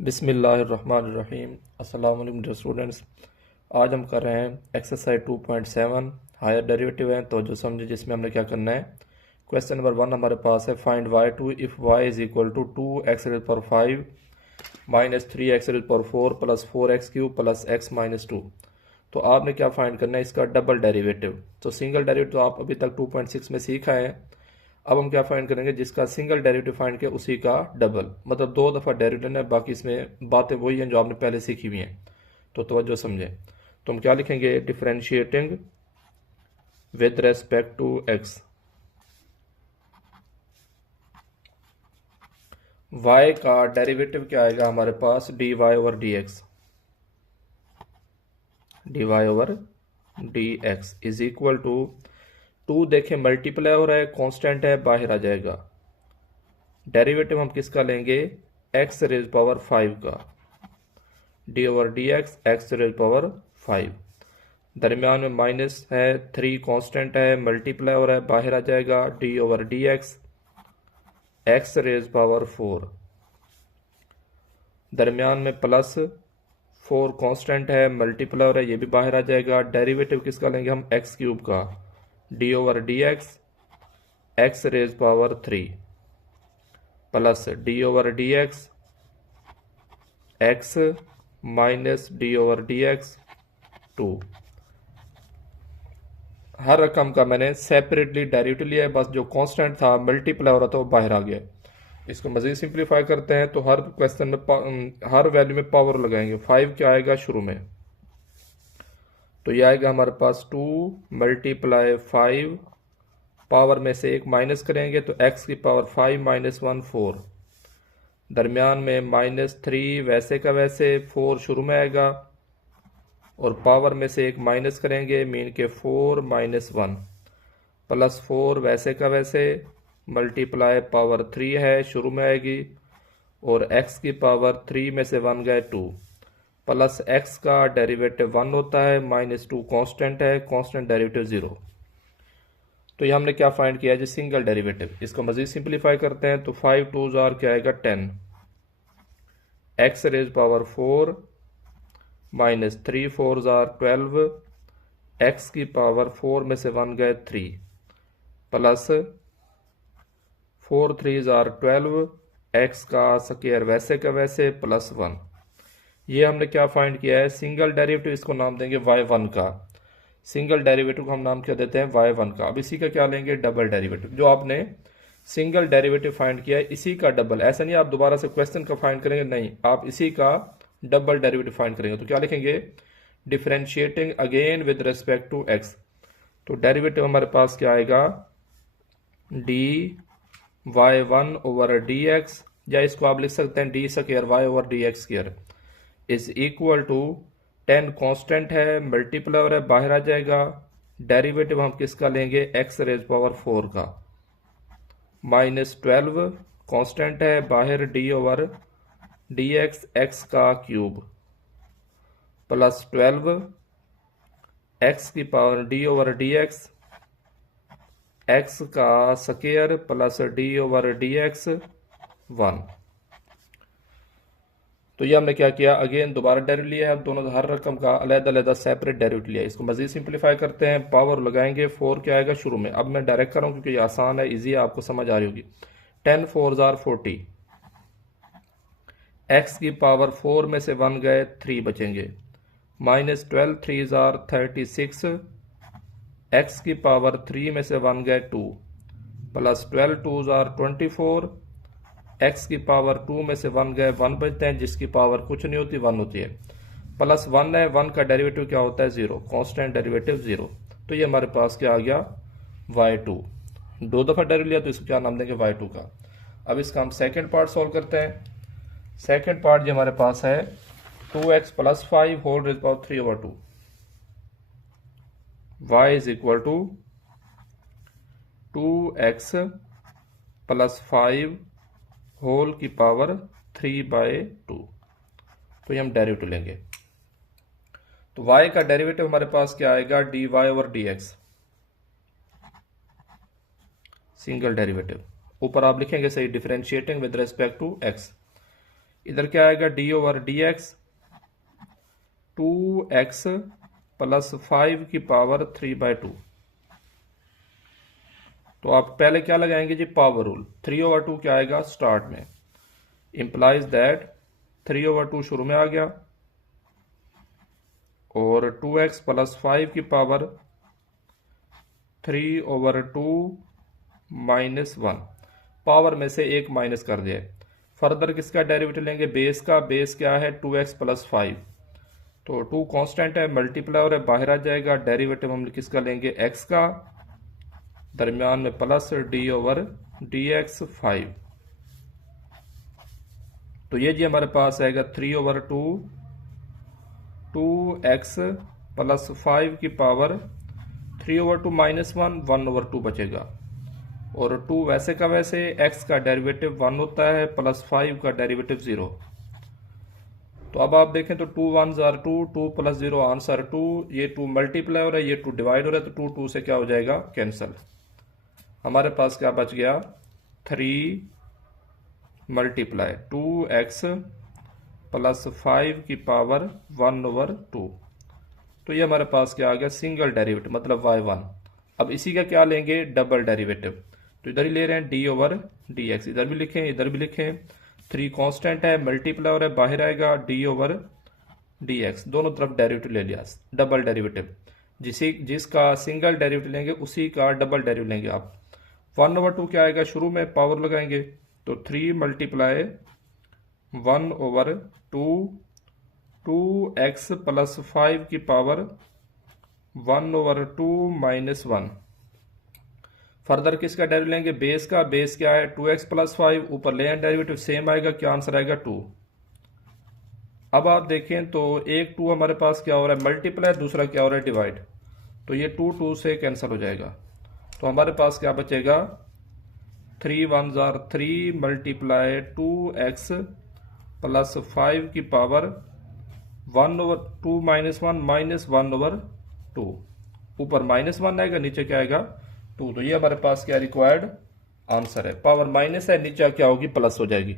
बिस्मिल्लाहिर्रहमानिर्रहीम। अस्सलाम वालेकुम डियर स्टूडेंट्स। आज हम कर रहे हैं एक्सरसाइज 2.7 हायर डेरिवेटिव है, तो जो समझे जिसमें हमने क्या करना है। क्वेश्चन नंबर 1 हमारे पास है, find y2 if y is equal to 2x⁵ minus 3x⁴ plus 4x³ plus x minus 2। तो आपने क्या फाइंड करना है, इसका डबल डेरिवेटिव। तो सिंगल डेरिवेटिव तो आप अभी तक 2.6 में सीखा है। अब हम क्या फाइंड करेंगे, जिसका सिंगल डेरिवेटिव फाइंड किया उसी का डबल, मतलब दो दफ़ा डेरिवेटिव है, बाकी इसमें बातें वही हैं जो आपने पहले सीखी हुई हैं। तो तवज्जो समझें। तो हम क्या लिखेंगे, differentiating with respect to x. y का डेरिवेटिव क्या आएगा हमारे पास, dy over d x. D y over d x is equal to 2, देखें मल्टीप्लाई हो रहा है, कांस्टेंट है, बाहर आ जाएगा। डेरिवेटिव हम किसका लेंगे, एक्स रेज पावर 5 का, d over d x raise power 5। दरमियान में माइनस है, 3 कांस्टेंट है, मल्टीप्लाई हो रहा है, बाहर आ जाएगा, d over d x raise power 4। दरमियान में प्लस 4 कांस्टेंट है, मल्टीप्लाई हो रहा है, ये भी बाहर आ जाएगा। डेरिवेटिव किसका लेंगे हम, x³ का, d over d x raise power 3 plus d over d x minus d over d x 2। हर रकम का मैंने सेपरेटली डेरिवेटिव लिया है, बस जो कांस्टेंट था मल्टीप्लाई हो रहा था वो बाहर आ गया। इसको मजीद सिंप्लीफाई करते हैं तो हर क्वेश्चन में हर वैल्यू में पावर लगाएंगे। 5 क्या आएगा शुरू में, तो ये आएगा हमारे पास 2 मल्टीप्लाई 5, पावर में से एक माइनस करेंगे तो x की पावर 5 माइनस 1 4। दरमियान में -3 वैसे का वैसे, 4 शुरू में आएगा और पावर में से एक माइनस करेंगे, मीन के 4 माइनस 1 प्लस 4 वैसे का वैसे, मल्टीप्लाई पावर 3 है, शुरू में आएगी, और x की पावर 3 में से 1 गए 2, प्लस x का डेरिवेटिव 1 होता है, -2 कांस्टेंट है, कांस्टेंट डेरिवेटिव 0। तो ये हमने क्या फाइंड किया है जी, सिंगल डेरिवेटिव। इसको मजीद सिंप्लीफाई करते हैं तो 5 2 जार क्या आएगा 10, x रेज पावर 4 माइनस 3 4 जार 12, x की पावर 4 में से 1 गए 3 प्लस 4 3 जार 12, x का स्क्वायर वैसे का वैसे प्लस 1। ये हमने क्या फाइंड किया है, सिंगल डेरिवेटिव। इसको नाम देंगे y1 का। सिंगल डेरिवेटिव को हम नाम क्या देते हैं, y1 का। अब इसी का क्या लेंगे, डबल डेरिवेटिव। जो आपने सिंगल डेरिवेटिव फाइंड किया है इसी का डबल। ऐसा नहीं आप दोबारा से क्वेश्चन का फाइंड करेंगे, नहीं, आप इसी का डबल डेरिवेटिव फाइंड करेंगे। तो क्या लिखेंगे, differentiating again with respect to x. तो डेरिवेटिव हमारे पास क्या आएगा, dy1 ओवर डी एक्स, या इसको आप लिख सकते हैं d square y over d x square is equal to 10 constant है, मल्टीप्लाई हो रहा है, बाहर आ जाएगा। डेरिवेटिव हम किसका लेंगे, x रेज पावर 4 का, -12 कांस्टेंट है, बाहर डी ओवर डी एक्स का क्यूब प्लस 12 x की power d over d x का square plus d over d x 1। तो ये हमने क्या किया, अगेन दोबारा डेरिवेटिव लिया है, दोनों हर रकम का अलग-अलग सेपरेट डेरिवेटिव लिया है। इसको मजीद सिंप्लीफाई करते हैं, पावर लगाएंगे, 4 क्या आएगा शुरू में। अब मैं डायरेक्ट कर रहा हूँ क्योंकि ये आसान है, इजी है, आपको समझ आ रही होगी। 10 4 जार 40, x की पावर 4 में से 1 गए 3 बचेंगे, -12 3 जार 36, x की पावर 3 में से 1 गए 2, प्लस 12 2 जार 24, x की पावर 2 में से 1 गए 1 बचते हैं, जिसकी पावर कुछ नहीं होती 1 होती है, प्लस 1 है, 1 का डेरिवेटिव क्या होता है 0, कांस्टेंट डेरिवेटिव 0। तो ये हमारे पास क्या आ गया, y2। दो दफ़ा डेरिवेटिव लिया तो इसको क्या नाम देंगे, y2 का। अब इसका हम सेकेंड पार्ट सॉल्व करते हैं। सेकेंड पार्ट जो हमारे पास है 2x plus 5 whole raise power 3 over 2, y is equal to 2x plus 5 whole की पावर 3/2। तो ये हम डेरिवेटिव लेंगे। तो y का डेरिवेटिव हमारे पास क्या आएगा, dy over dx, single derivative. ऊपर आप लिखेंगे सही, differentiating with respect to x। इधर क्या आएगा d over d x 2x plus 5 की पावर 3/2। तो आप पहले क्या लगाएंगे जी, पावर रूल। 3/2 क्या आएगा स्टार्ट में, इंप्लाइज दैट 3/2 शुरू में आ गया और 2x प्लस 5 की पावर 3/2 माइनस 1, पावर में से एक माइनस कर दिया। फर्दर किसका डेरिवेटिव लेंगे, बेस का। बेस क्या है 2x प्लस 5, तो 2 कांस्टेंट है, मल्टीप्लायर है, बाहर आ जाएगा। डेरिवेटिव हम किसका लेंगे, x का, दरमियान में plus d over d x 5। तो ये जी हमारे पास आएगा 3/2 2x प्लस 5 की पावर 3/2 माइनस 1 1/2 बचेगा। और 2 वैसे का वैसे, x का डेरिवेटिव 1 होता है, प्लस 5 का डेरिवेटिव 0। तो अब आप देखें तो 2 1s are 2, 2 प्लस 0 आंसर 2। ये 2 मल्टीप्लाई हो रहा है, ये 2 डिवाइड हो रहा है, तो 2 2 से क्या हो जाएगा कैंसिल। हमारे पास क्या बच गया 3 मल्टीप्लाई 2x प्लस 5 की पावर 1/2। तो ये हमारे पास क्या आ गया सिंगल डेरिवेटिव, मतलब y1। अब इसी का क्या लेंगे, डबल डेरिवेटिव। तो इधर ही ले रहे हैं डी ओवर डी एक्स, इधर भी लिखें इधर भी लिखें। 3 कांस्टेंट है, मल्टीप्लाई है, बाहर आएगा डी ओवर डी एक्स, दोनों तरफ डेरिवेटिव ले लिया, डबल डेरिवेटिव। जिसका सिंगल डेरिवेटिव लेंगे उसी का डबल डेरिवेटिव लेंगे आप। 1/2 क्या आएगा, शुरू में पावर लगाएंगे तो 3 मल्टीप्लाई 1/2 2x प्लस 5 की पावर 1/2 माइनस 1। फर्दर किसका डेरिवेटिव लेंगे, बेस का। बेस क्या है 2x प्लस 5, ऊपर ले आए डेरिवेटिव सेम आएगा, क्या आंसर आएगा 2। अब आप देखें तो एक 2 हमारे पास क्या हो रहा है मल्टीप्लाई, दूसरा क्या हो रहा है डिवाइड, तो ये 2 2 से कैंसिल हो जाएगा। तो हमारे पास क्या बचेगा 3 1s are 3 multiply 2x plus 5 की पावर 1/2 माइनस 1 माइनस 1/2। ऊपर माइनस 1 आएगा, नीचे क्या आएगा 2। तो ये हमारे पास क्या रिक्वायर्ड आंसर है। पावर माइनस है, नीचे क्या होगी प्लस हो जाएगी।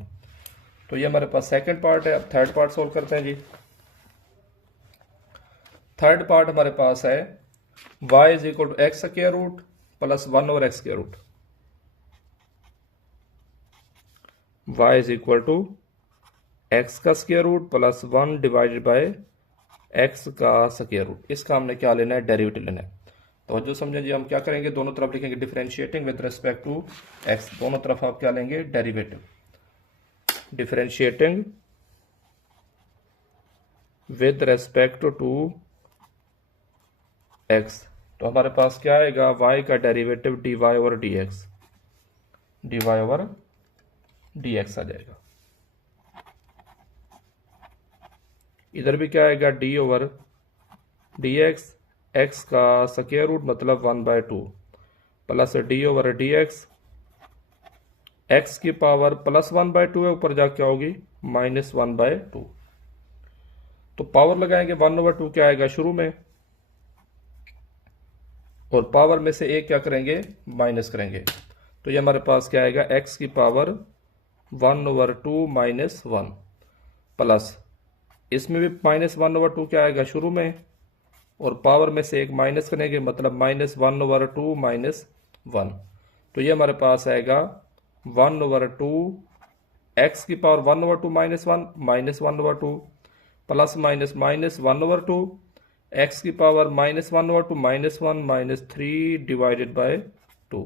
तो ये हमारे पास सेकंड पार्ट है। अब थर्ड पार्ट सोल्व करते हैं जी। थर्ड पार्ट हमारे पास है y is equal to x square root plus 1/x square root. y is equal to x का square root plus 1 divided by x का स्क्वायर रूट। इसका हमने क्या लेना है, डेरिवेटिव लेना है। तो जो समझे जी, हम क्या करेंगे, दोनों तरफ लिखेंगे differentiating with respect to x। दोनों तरफ आप क्या लेंगे, derivative. Differentiating with respect to x, तो हमारे पास क्या आएगा y का derivative dy over dx, dy over dx आ जाएगा। इधर भी क्या आएगा d ओवर dx, x का स्क्वायर रूट मतलब 1/2 plus d over dx, x की पावर प्लस 1/2 है, ऊपर जाके क्या होगी माइनस 1/2। तो पावर लगाएंगे 1/2 क्या आएगा शुरू में, और पावर में से एक क्या करेंगे माइनस करेंगे। तो ये हमारे पास क्या आएगा x की पावर 1/2 माइनस 1 प्लस, इसमें भी माइनस 1/2 क्या आएगा शुरू में, और पावर में से एक माइनस करेंगे मतलब माइनस 1/2 माइनस 1। तो ये हमारे पास आएगा 1/2 x की power 1/2 minus 1 minus 1/2 plus minus minus 1/2 x की power minus 1/2 minus 1 minus 3 divided by 2।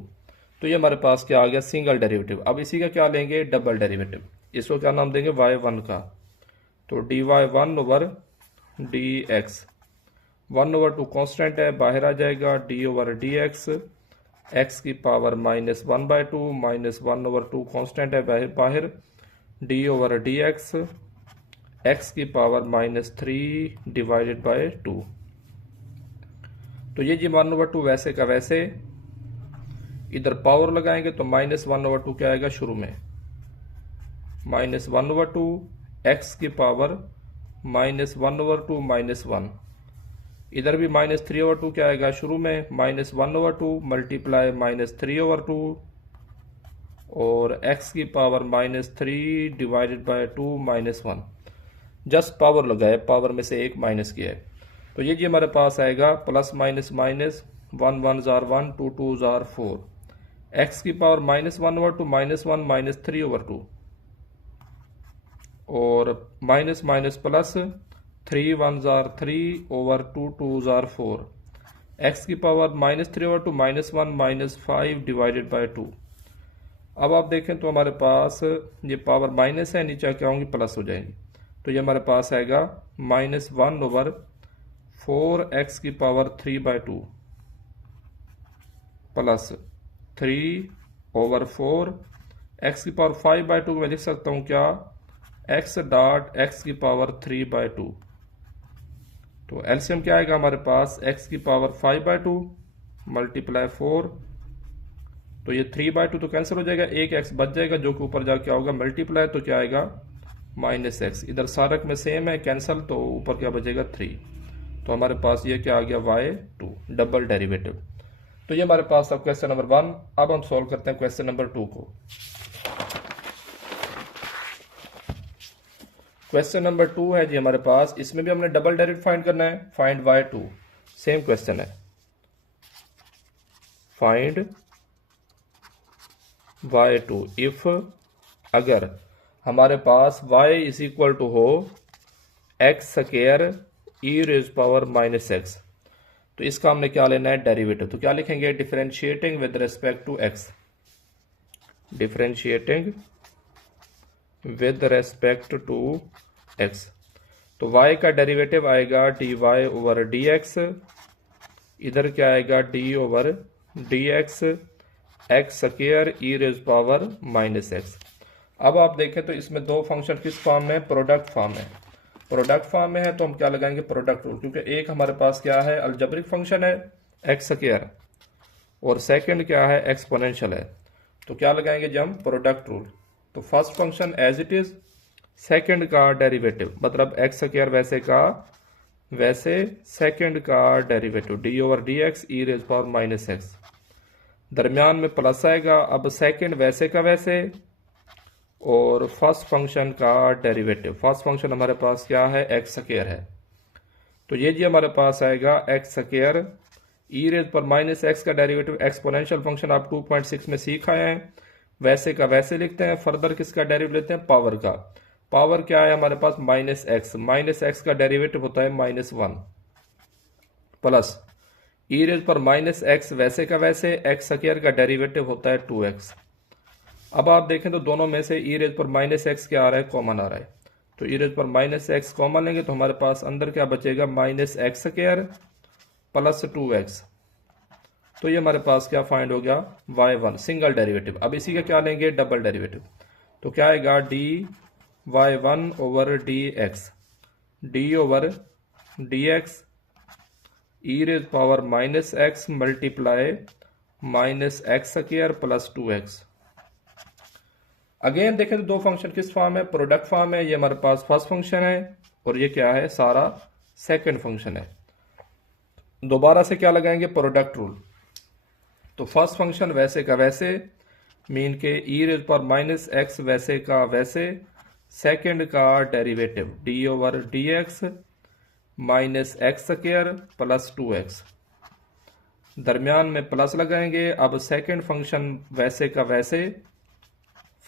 तो ये हमारे पास क्या आ गया सिंगल डेरिवेटिव। अब इसी का क्या लेंगे डबल डेरिवेटिव, इसको क्या नाम देंगे y1 का। तो dy1 ओवर dx, 1/2 कांस्टेंट है, बाहर आ जाएगा d ओवर dx, x की पावर माइनस 1/2 माइनस 1/2 कांस्टेंट है, बाहर d ओवर dx, x की पावर माइनस 3 डिवाइडेड बाय 2। तो ये जी 1/2 वैसे का वैसे, इधर पावर लगाएंगे तो माइनस 1/2 क्या आएगा शुरू में, माइनस 1/2 x की पावर माइनस 1/2 माइनस 1। इधर भी माइनस 3/2 क्या आएगा शुरू में, माइनस 1/2 मल्टीप्लाई माइनस 3/2, और x की power -3 divided by 2 -1। Just power लगाए, पावर में से एक माइनस किया है। तो ये जी हमारे पास आएगा plus minus minus, 1 1 jar 1, 2 2 jar 4, x की पावर -1/2 -1 -3/2 और minus minus plus, 3 1 jar 3 over 2 2 jar 4, x की पावर -3/2 -1 -5 डिवाइडेड बाय 2। अब आप देखें तो हमारे पास ये पावर माइनस है, नीचे क्या होंगी प्लस हो जाएंगी। तो ये हमारे पास आएगा -1/4 x की पावर 3/2 प्लस 3/4 x की पावर 5/2 मैं लिख सकता हूँ क्या, x डॉट x की पावर 3/2। तो एलसीएम क्या आएगा हमारे पास, x की पावर 5/2 मल्टीप्लाई 4, तो ये 3/2 तो कैंसिल हो जाएगा, एक x बच जाएगा जो कि ऊपर जाके क्या होगा मल्टीप्लाई, तो क्या आएगा -x। इधर सारक में सेम है, कैंसिल, तो ऊपर क्या बचेगा 3। तो हमारे पास ये क्या आ गया y2 डबल डेरिवेटिव। तो ये हमारे पास अब क्वेश्चन नंबर 1। अब हम सॉल्व करते हैं क्वेश्चन नंबर 2 को। क्वेश्चन नंबर 2 है जी हमारे पास, इसमें भी हमने डबल डेरिवेटिव फाइंड करना है। फाइंड y2, सेम क्वेश्चन है, फाइंड y2 इफ अगर हमारे पास y इज इक्वल टू हो x² e raise power -x। तो इसका हमने क्या लेना है डेरिवेटिव। तो क्या लिखेंगे, differentiating with respect to x, differentiating with respect to x। तो y का डेरिवेटिव आएगा dy ओवर dx, इधर क्या आएगा d over dx x² e raise power -x। अब आप देखें तो इसमें दो फंक्शन किस फॉर्म में, प्रोडक्ट फॉर्म में। प्रोडक्ट फॉर्म में है तो हम क्या लगाएंगे प्रोडक्ट रूल, क्योंकि एक हमारे पास क्या है अलजेब्रिक फंक्शन है x² और सेकंड क्या है एक्सपोनेंशियल है। तो क्या लगाएंगे जब हम प्रोडक्ट रूल। तो first function as it is, second का डेरिवेटिव मतलब x² वैसे का वैसे, सेकंड का derivative d over dx e raise power -x, दरमियान में प्लस आएगा। अब सेकंड वैसे का वैसे और फर्स्ट फंक्शन का डेरिवेटिव। फर्स्ट फंक्शन हमारे पास क्या है x² है, तो ये जी हमारे पास आएगा x² e रेज पर -x का डेरिवेटिव। एक्सपोनेंशियल फंक्शन आप 2.6 में सीख आए हैं, वैसे का वैसे लिखते हैं। फर्दर किसका डेरिवेटिव लेते हैं, पावर का। पावर क्या है हमारे पास -x का डेरिवेटिव होता है -1 प्लस e रेज पर -x वैसे का वैसे, x² का डेरिवेटिव होता है 2x। अब आप देखें तो दोनों में से e रेज पर -x क्या आ रहा है, कॉमन आ रहा है। तो e रेज पर -x कॉमन लेंगे तो हमारे पास अंदर क्या बचेगा -x² प्लस 2x। तो ये हमारे पास क्या फाइंड हो गया y1 सिंगल डेरिवेटिव। अब इसी का क्या लेंगे डबल डेरिवेटिव। तो क्या आएगा dy1 over dx, d over dx e raise power -x multiply -x² plus 2x। Again देखें तो दो फंक्शन किस फॉर्म है, प्रोडक्ट फॉर्म है। ये हमारे पास फर्स्ट फंक्शन है और ये क्या है सारा सेकंड फंक्शन है। दोबारा से क्या लगाएंगे प्रोडक्ट रूल। तो फर्स्ट फंक्शन वैसे का वैसे मीन के e रेज पर -x वैसे का वैसे, सेकंड का derivative d over dx -x² plus 2x, दरमियान में प्लस लगाएंगे। अब सेकंड फंक्शन वैसे का वैसे,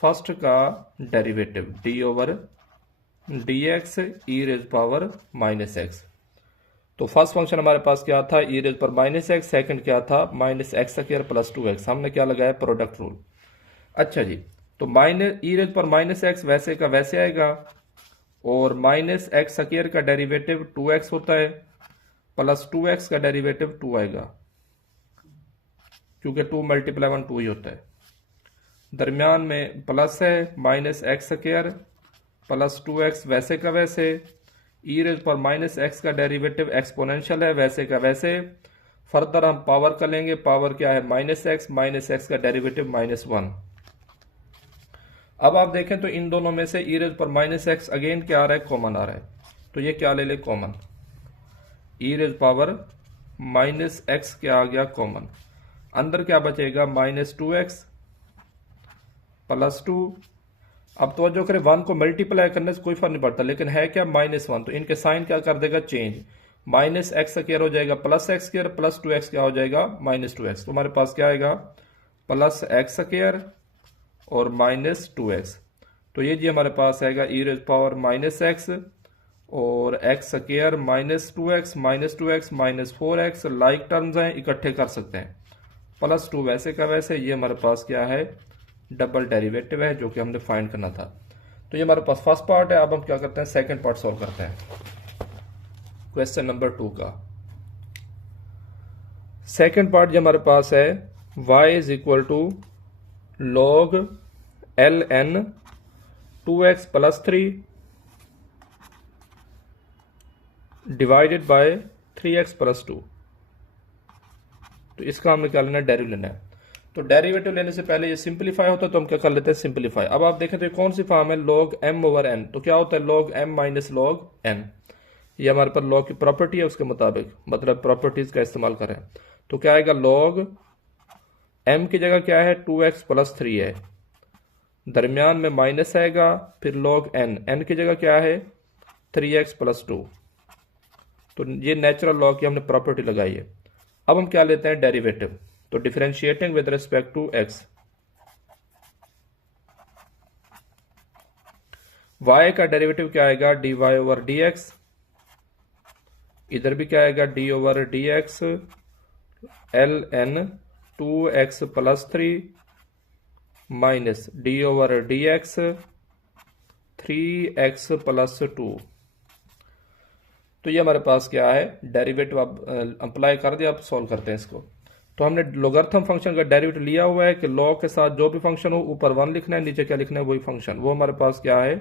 फर्स्ट का derivative d over dx e raise power -x। तो फर्स्ट फंक्शन हमारे पास क्या था e रेज पर -x, सेकंड क्या था -x² प्लस 2x। हमने क्या लगाया प्रोडक्ट रूल। अच्छा जी, तो e रेज पर -x वैसे का वैसे आएगा और -x² का डेरिवेटिव 2x होता है प्लस 2x का डेरिवेटिव 2 आएगा, क्योंकि 2 मल्टीप्लाई 1 2 ही होता है। दरमियान में प्लस है -x² प्लस 2x वैसे का वैसे, e रेज पर -x का डेरिवेटिव एक्सपोनेंशियल है वैसे का वैसे। फर्दर हम पावर का लेंगे, पावर क्या है -x का डेरिवेटिव -1। अब आप देखें तो इन दोनों में से e रेज पर -x अगेन क्या आ रहा है कॉमन आ रहा है। तो ये क्या ले ले common, e raise power -x क्या आ गया कॉमन, अंदर क्या बचेगा -2x +2। अब तवज्जो करें, 1 को मल्टीप्लाई करने से कोई फर्क नहीं पड़ता, लेकिन है क्या -1, तो इनके साइन क्या कर देगा, चेंज। -x² हो जाएगा +x², +2x क्या हो जाएगा -2x। तो हमारे पास क्या आएगा +x² और -2x। तो ये जी हमारे पास आएगा e⁻⁻x और x² -2x -2x like terms हैं, इकट्ठे कर सकते हैं। +2 वैसे का वैसे, ये हमारे पास क्या है डबल डेरिवेटिव है जो कि हमने फाइंड करना था। तो ये हमारे पास फर्स्ट पार्ट है। अब हम क्या करते हैं, सेकंड पार्ट सॉल्व करते हैं क्वेश्चन नंबर 2 का। सेकंड पार्ट जो हमारे पास है y = log ln 2x + 3 divided by 3x + 2। तो इसका हमने क्या लेना है, डेरिवेटिव लेना है। तो डेरिवेटिव लेने से पहले ये सिंपलीफाई होता है, तो हम क्या कर लेते हैं, सिंपलीफाई। अब आप देखें तो कौन सी फॉर्म है, log m/n। तो क्या होता है log m - log n। ये हमारे पास लॉग की प्रॉपर्टी है, उसके मुताबिक मतलब प्रॉपर्टीज का इस्तेमाल करें तो क्या आएगा, log m की जगह क्या है 2x + 3 है, दरमियान में माइनस आएगा, फिर log n की जगह क्या है 3x + 2। तो ये नेचुरल लॉग की हमने प्रॉपर्टी लगाई है। अब हम क्या लेते हैं, डेरिवेटिव। तो differentiating with respect to x, y का डेरिवेटिव क्या आएगा dy/dx, इधर भी क्या आएगा d/dx ln 2x + 3 minus d/dx 3x + 2। तो ये हमारे पास क्या है डेरिवेटिव। अब अप्लाई कर दिया, अब सॉल्व करते हैं इसको। तो हमने लोगरिथम फंक्शन का डेरिवेटिव लिया हुआ है कि लॉग के साथ जो भी फंक्शन हो ऊपर 1 लिखना है, नीचे क्या लिखना है वही फंक्शन। वो हमारे पास क्या है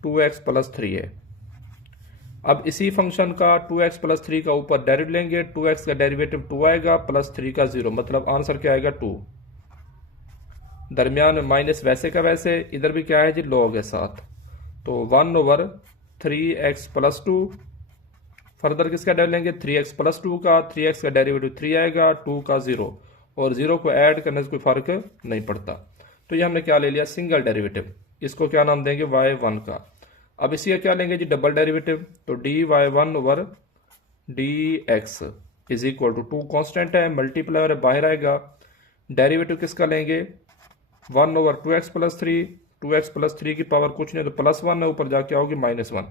2x + 3 है। अब इसी फंक्शन का 2x + 3 का ऊपर डेरिवेटिव लेंगे, 2x का डेरिवेटिव 2 आएगा +3 का 0, मतलब आंसर क्या आएगा 2। दरमियान में माइनस वैसे का वैसे, इधर भी क्या है जी लॉग है साथ, तो 1/3x + 2। फर्दर किसका डेरिवेटिव लेंगे 3x + 2 का, 3x का डेरिवेटिव 3 आएगा, 2 का 0, और 0 को ऐड करने से कोई फर्क नहीं पड़ता। तो ये हमने क्या ले लिया सिंगल डेरिवेटिव, इसको क्या नाम देंगे y1 का। अब इसी का क्या लेंगे जी डबल डेरिवेटिव, तो dy1/dx = 2 कांस्टेंट है, मल्टीप्लाई है बाहर आएगा। डेरिवेटिव किसका लेंगे 1/2x + 3, 2x + 3 की पावर कुछ नहीं तो +1 है, ऊपर जाके आओगी -1,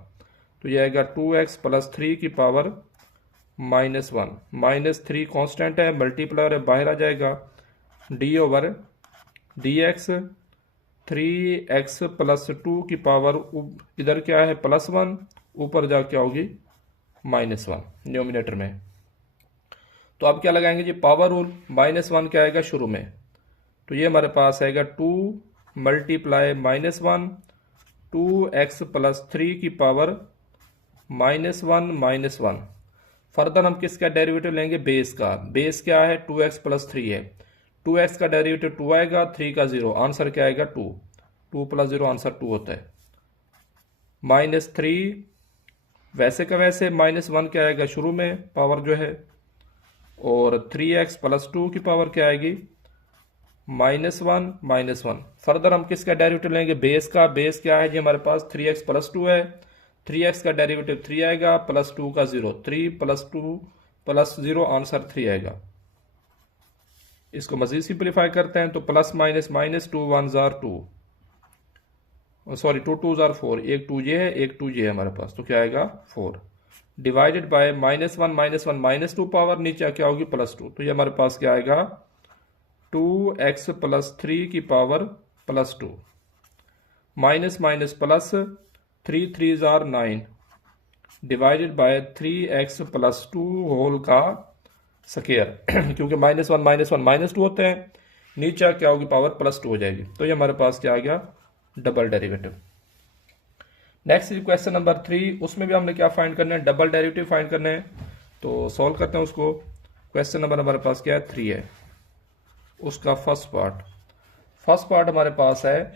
तो ये आएगा 2x + 3 की पावर -1, -3 कांस्टेंट है, मल्टीप्लाई है बाहर आ जाएगा, d/dx 3x + 2 की पावर इधर क्या है +1, ऊपर जाके आओगी -1 न्यूमिनेटर में। तो अब क्या लगाएंगे जी पावर रूल, -1 क्या आएगा शुरू में, तो ये हमारे पास आएगा 2 × -1 2x + 3 की पावर -1। फर्दर हम किसका डेरिवेटिव लेंगे बेस का, बेस क्या है 2x + 3 है, 2x का डेरिवेटिव 2 आएगा, 3 का 0, आंसर क्या आएगा 2, 2 + 0 आंसर 2 होता है। -3 वैसे का वैसे, -1 क्या आएगा शुरू में पावर जो है, और 3x + 2 की पावर क्या आएगी -1। फर्दर हम किसका डेरिवेटिव लेंगे बेस का, बेस क्या है जी हमारे पास 3x + 2 है, 3x का डेरिवेटिव 3 आएगा, +2 का 0, 3 + 2 + 0 आंसर 3 आएगा। इसको मजीद सिंप्लीफाई करते हैं तो plus minus minus 2 1 jar 2, sorry 2 2 jar 4, एक 2j है एक 2j है हमारे पास, तो क्या आएगा 4, डिवाइडेड बाय -1 -2 पावर नीचे क्या होगी +2, तो ये हमारे पास क्या आएगा 2x + 3 की पावर +2, माइनस माइनस प्लस 3 3 जार 9 डिवाइडेड बाय 3x + 2 होल का स्क्वायर क्योंकि -1 -2 होते हैं, नीचे क्या होगी पावर +2 हो जाएगी। तो ये हमारे पास क्या आ गया double derivative. Next question number 3, उसमें भी हमने क्या फाइंड करना है डबल डेरिवेटिव फाइंड करना है, तो सॉल्व करते हैं उसको। क्वेश्चन नंबर हमारे पास क्या है 3 है, उसका फर्स्ट पार्ट हमारे पास है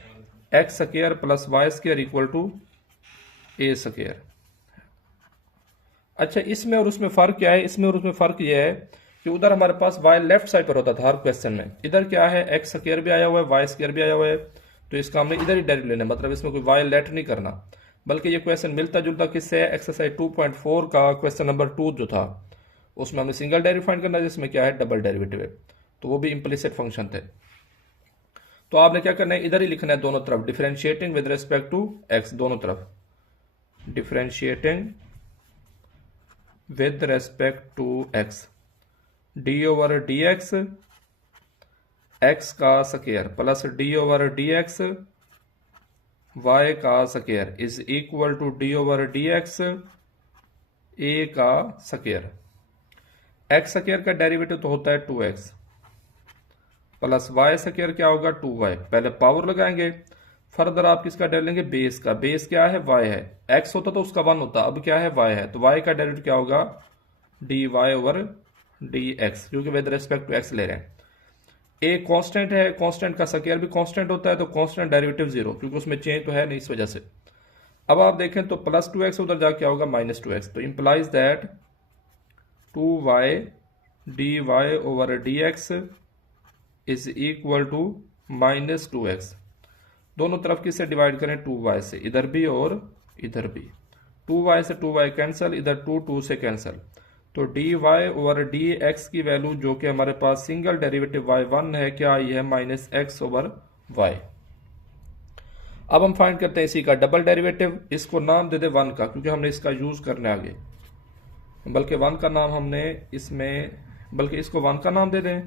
x² + y² = a²। अच्छा इसमें और उसमें फर्क क्या है, इसमें और उसमें फर्क यह है कि उधर हमारे पास y लेफ्ट साइड पर होता था हर क्वेश्चन में, इधर क्या है x² भी आया हुआ है y² भी आया हुआ है, तो इसका हमने इधर ही डेरिवेटिव लेना है, मतलब इसमें कोई वाई लेट नहीं करना, बल्कि ये क्वेश्चन मिलता जुलता किससे है, एक्सरसाइज 2.4 का क्वेश्चन नंबर 2 जो था उसमें हमें सिंगल डेरिवेटिव फाइंड करना है, जिसमें क्या है डबल डेरिवेटिव है, तो वो भी इम्प्लिसिट फंक्शन थे। तो आपने क्या करना है, इधर ही लिखना है दोनों तरफ, differentiating with respect to x, दोनों तरफ differentiating with respect to x, d over d x x का square plus d over d x y का square is equal to d over d x a का square. X square का derivative तो होता है 2x plus y square क्या होगा 2y, पहले पावर लगाएंगे, फर्दर आप किसका डालेंगे, बेस का, बेस क्या है y है, x होता तो उसका 1 होता, अब क्या है y है, तो y का डेरिवेटिव क्या होगा dy ओवर dx, क्योंकि विद रिस्पेक्ट टू x ले रहे हैं। ए कांस्टेंट है, कांस्टेंट का स्क्वायर भी कांस्टेंट होता है, तो कांस्टेंट डेरिवेटिव 0, क्योंकि उसमें चेंज तो है नहीं, इस वजह से। अब आप देखें तो प्लस 2x उधर जाके क्या होगा -2x, तो implies that 2y dy over dx is equal to -2x। दोनों तरफ किससे डिवाइड करें, 2y से, इधर भी और इधर भी, 2y से 2y कैंसिल, इधर 2 से कैंसिल, तो dy ओवर dx की वैल्यू जो कि हमारे पास सिंगल डेरिवेटिव y1 है, क्या आई है -x ओवर y। अब हम फाइंड करते हैं इसी का डबल डेरिवेटिव, इसको नाम दे दे 1 का, क्योंकि हमने इसका यूज करने आगे, बल्कि 1 का नाम हमने इसमें, बल्कि इसको 1 का नाम दे दें,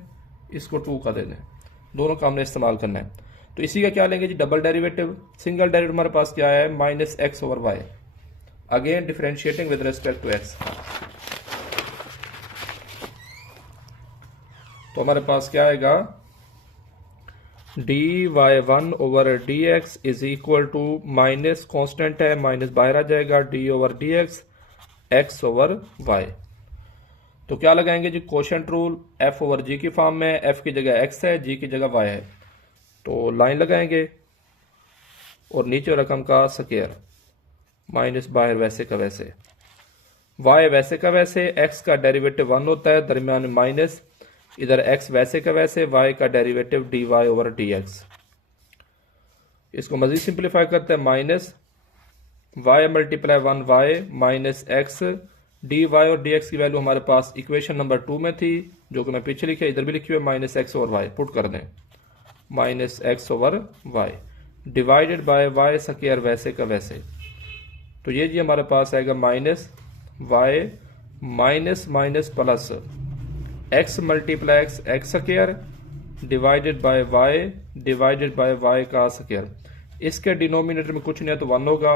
इसको 2 का दे दें, दोनों का हमने इस्तेमाल करना है। तो इसी का क्या लेंगे जी डबल डेरिवेटिव, सिंगल डेरिवेटिव हमारे पास क्या है -x over y, again differentiating with respect to x, तो हमारे पास क्या आएगा dy1 over dx is equal to minus constant है, माइनस बाहर आ जाएगा, d over dx x over y। तो क्या लगाएंगे जी quotient rule, f over g की फॉर्म में, f की जगह x है, g की जगह y है, तो लाइन लगाएंगे और नीचे रकम का स्क्वायर, माइनस बाहर वैसे का वैसे, y वैसे का वैसे, x का डेरिवेटिव 1 होता है, दरमियान में माइनस, इधर x वैसे का वैसे, y का डेरिवेटिव dy ओवर dx। इसको मजीद सिंप्लीफाई करते हैं, minus y multiply 1y minus x, dy और dx की वैल्यू हमारे पास इक्वेशन नंबर 2 में थी, जो कि मैं पीछे लिखा, इधर भी लिखी हुई है -x ओवर y, पुट कर दें -x over y divided by y square वैसे का वैसे, तो ये जी हमारे पास आएगा -y minus minus plus x multiply x square divided by y का स्क्वायर। इसके डिनोमिनेटर में कुछ नहीं है तो 1 होगा,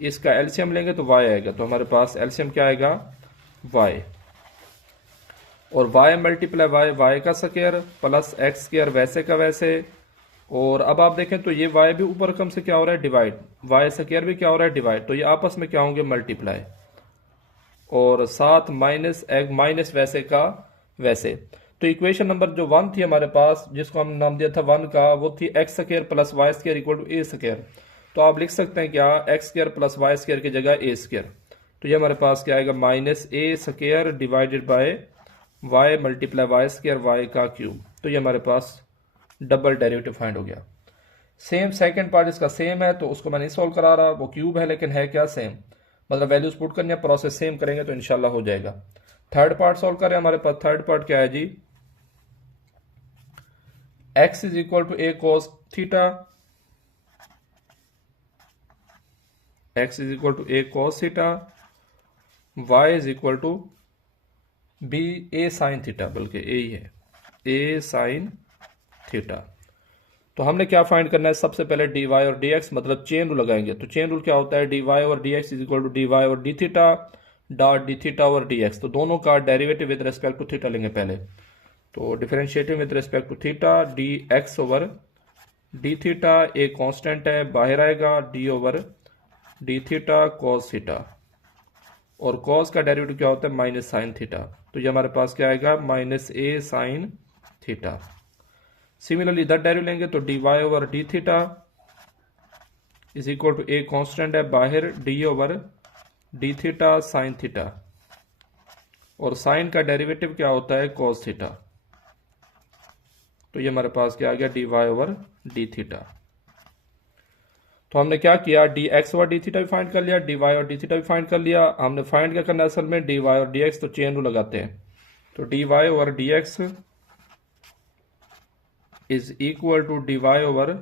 इसका एलसीएम लेंगे तो y आएगा, तो हमारे पास एलसीएम क्या आएगा y, और y मल्टीप्लाई y का स्क्वायर प्लस x स्क्वायर वैसे का वैसे, और अब आप देखें तो ये y भी ऊपर रकम से क्या हो रहा है डिवाइड, y स्क्वायर भी क्या हो रहा है डिवाइड, तो ये आपस में क्या होंगे मल्टीप्लाई, और साथ माइनस वैसे का वैसे। तो इक्वेशन नंबर जो 1 थी हमारे पास, जिसको हमने नाम दिया था 1 का, वो थी x square plus y square equal to a square, तो आप लिख सकते हैं क्या x square plus y square की जगह ए स्क्वायर, तो ये हमारे पास क्या आएगा -a square divided by y multiply y square y का क्यूब। तो ये हमारे पास डबल डेरिवेटिव फाइंड हो गया। सेम सेकंड पार्ट इसका सेम है, तो उसको मैं नहीं सॉल्व करा रहा, वो क्यूब है लेकिन है क्या सेम, मतलब वैल्यूज पुट करनी है, प्रोसेस सेम करेंगे तो इंशाल्लाह हो जाएगा। थर्ड पार्ट सॉल्व करें, हमारे पास थर्ड पार्ट क्या है जी, x is equal to a cos theta, x is equal to a cos theta, y is equal to b a sine theta, बल्कि a ही है a साइन थीटा। तो हमने क्या फाइंड करना है, सबसे पहले dy और dx, मतलब चेन रूल लगाएंगे, तो चेन रूल क्या होता है dy और dx is equal to dy और d theta dot d theta और dx, तो दोनों का derivative with respect to theta लेंगे पहले, तो differentiating with respect to theta dx over d theta, a constant है बाहर आएगा, d over d theta cos theta, और कॉस का डेरिवेटिव क्या होता है माइनस साइन थीटा, तो ये हमारे पास क्या आएगा -a साइन थीटा। सिमिलरली इधर डेरिवेटिव लेंगे तो dy over d theta is equal to a constant है बाहर, d over d theta sine theta, और साइन का डेरिवेटिव क्या होता है कॉस थीटा, तो ये हमारे पास क्या आ गया dy ओवर डी थीटा। तो हमने क्या किया, डी एक्स और डी थीटा भी फाइंड कर लिया, डी वाई और डी थीटा भी फाइंड कर लिया। हमने फाइंड क्या करना है असल में, डी वाई और डी एक्स, तो चेन रूल लगाते हैं। तो d y over d x is equal to d y over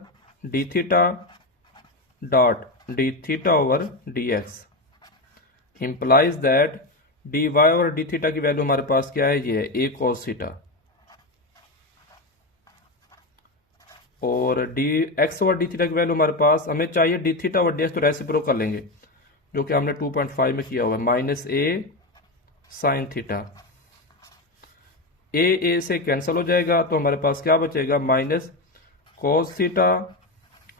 d theta dot d theta over d x implies that d y और डी थीटा की value हमारे पास क्या है, ये है ए कॉस थीटा, और डी एक्स और डी थीटा की वैल्यू हमारे पास हमें चाहिए डी थीटा और डी एक्स, तो रेसिप्रोकल कर लेंगे जो कि हमने 2.5 में किया हुआ है, minus a sine theta. A से कैंसिल हो जाएगा तो हमारे पास क्या बचेगा, minus cos theta